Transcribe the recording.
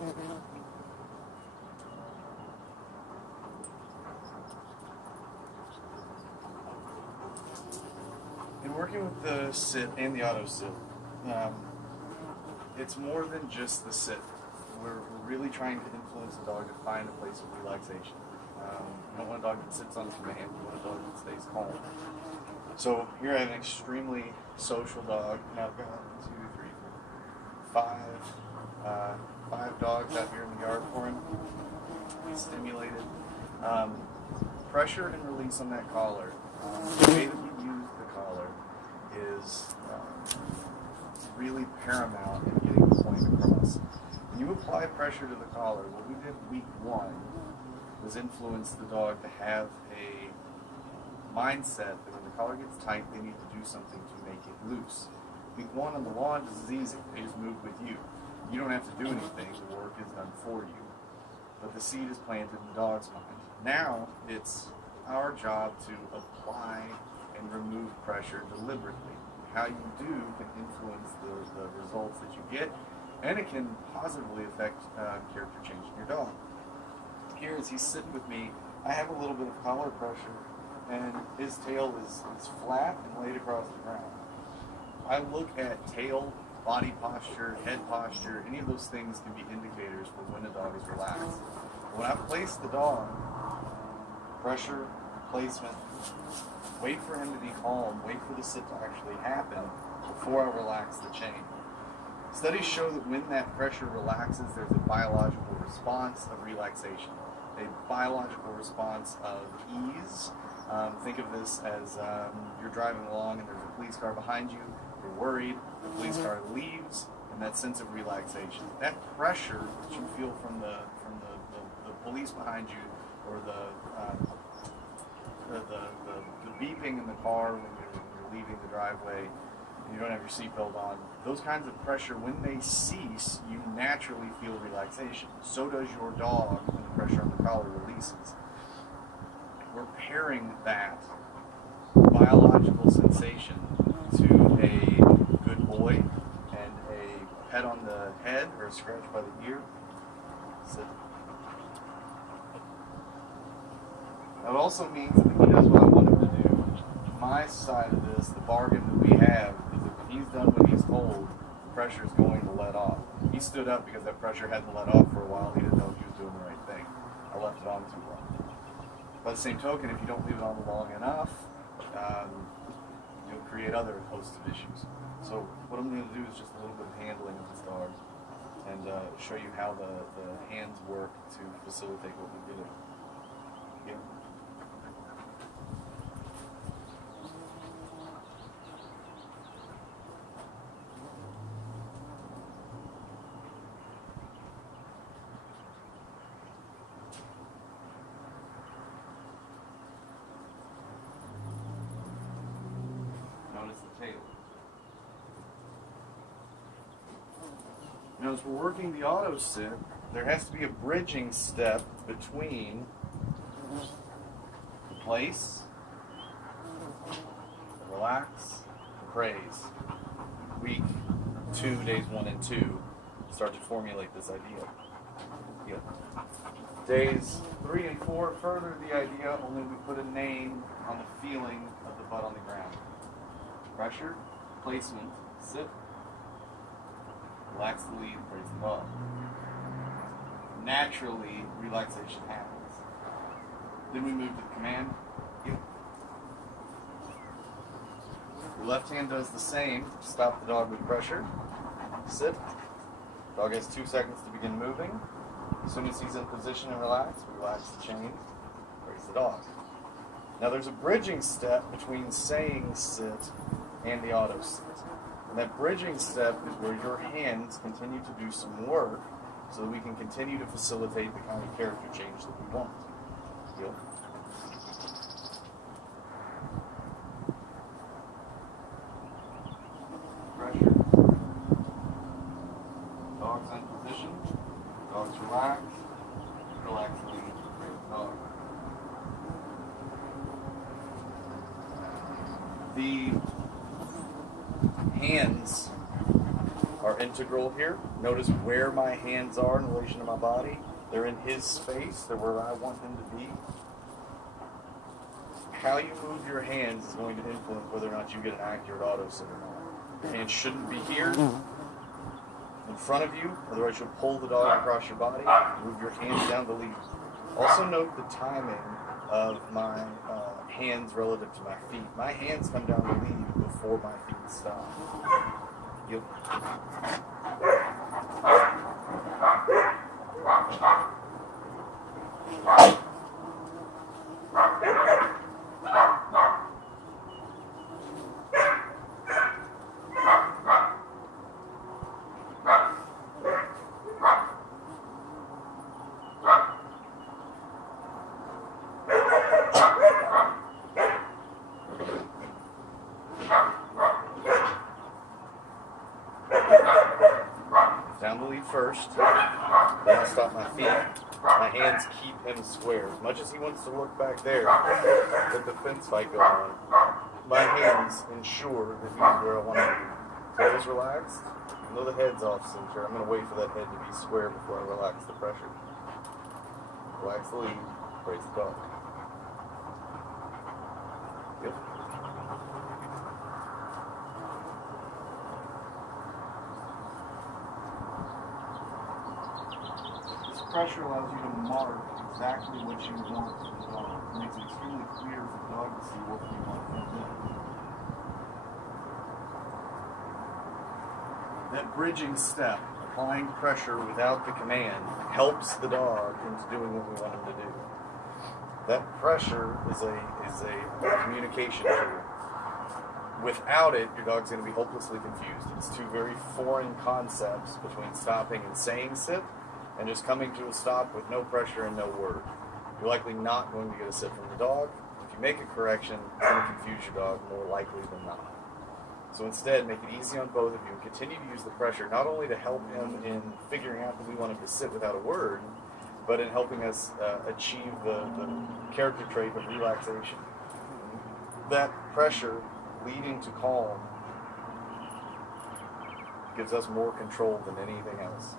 In working with the sit and the auto sit, it's more than just the sit. We're really trying to influence the dog to find a place of relaxation. You don't want a dog that sits on command, you want a dog that stays calm. So here I have an extremely social dog, and I've got 1, 2, 3, 4, 5 dogs out here in the yard for him. He's stimulated. Pressure and release on that collar. The way that we use the collar is really paramount in getting the point across. When you apply pressure to the collar, what we did week 1 was influence the dog to have a mindset that when the collar gets tight, they need to do something to make it loose. Week 1 on the lawn is easy. They just move with you. You don't have to do anything. The work is done for you. But the seed is planted in the dog's mind. Now it's our job to apply and remove pressure deliberately. How you do can influence the results that you get, and it can positively affect character change in your dog. Here, as he's sitting with me, I have a little bit of collar pressure, and his tail is flat and laid across the ground. I look at tail, body posture, head posture, any of those things can be indicators for when a dog is relaxed. When I place the dog, pressure, placement, wait for him to be calm, wait for the sit to actually happen before I relax the chain. Studies show that when that pressure relaxes, there's a biological response of relaxation, a biological response of ease. Think of this as you're driving along and there's a police car behind you, you're worried, the police car leaves, and that sense of relaxation. That pressure that you feel from the police behind you, or the beeping in the car when you're leaving the driveway and you don't have your seatbelt on, those kinds of pressure, when they cease, you naturally feel relaxation. So does your dog when the pressure on the collar releases. We're pairing that biological sensation to a good boy and a pet on the head or a scratch by the ear. Sit. That also means that he does what I want him to do. My side of this, the bargain that we have, is that when he's done what he's told, the pressure is going to let off. He stood up because that pressure hadn't let off for a while. He didn't know if he was doing the right thing. I left it on too long. By the same token, if you don't leave it on long enough, you'll create other hosts of issues. So what I'm going to do is just a little bit of handling of this dog and show you how the hands work to facilitate what we did. Yeah. Notice the tail. Now, as we're working the auto sit, there has to be a bridging step between the place, the relax, the praise. Week 2, days 1 and 2, start to formulate this idea. Yeah. Days 3 and 4 further the idea, only we put a name on the feeling of the butt on the ground. Pressure, placement, sit, relax the lead, praise the dog. Naturally, relaxation happens. Then we move to the command. Your left hand does the same. Stop the dog with pressure. Sit. Dog has 2 seconds to begin moving. As soon as he's in position and relaxed, we relax the chain, praise the dog. Now there's a bridging step between saying sit and the auto sit. And that bridging step is where your hands continue to do some work so that we can continue to facilitate the kind of character change that we want. Deal? Pressure. Dog's in position. Dog's relaxed. Relax the lead. Praise the dog. The hands are integral here. Notice where my hands are in relation to my body. They're in his space. They're where I want him to be. How you move your hands is going to influence whether or not you get an accurate auto sit or not. Your hands shouldn't be here in front of you, otherwise you'll pull the dog across your body. Move your hands down the lead. Also note the timing of my hands relative to my feet. My hands come down the lead before my feet stop. Yep. Down the lead first, then I stop my feet. My hands keep him square. As much as he wants to look back there with the fence fight going on, my hands ensure that he's where I want him to be. Tail's relaxed, even though the head's off center. I'm going to wait for that head to be square before I relax the pressure. Relax the lead, brace the dog. Yep. Pressure allows you to mark exactly what you want from the dog. It makes it extremely clear for the dog to see what you want from them. That bridging step, applying pressure without the command, helps the dog into doing what we want him to do. That pressure is a communication tool. Without it, your dog's going to be hopelessly confused. It's two very foreign concepts between stopping and saying sit, and just coming to a stop with no pressure and no word. You're likely not going to get a sit from the dog. If you make a correction, it's going to confuse your dog more likely than not. So instead, make it easy on both of you and continue to use the pressure not only to help him in figuring out that we want him to sit without a word, but in helping us achieve the character trait of relaxation. That pressure leading to calm gives us more control than anything else.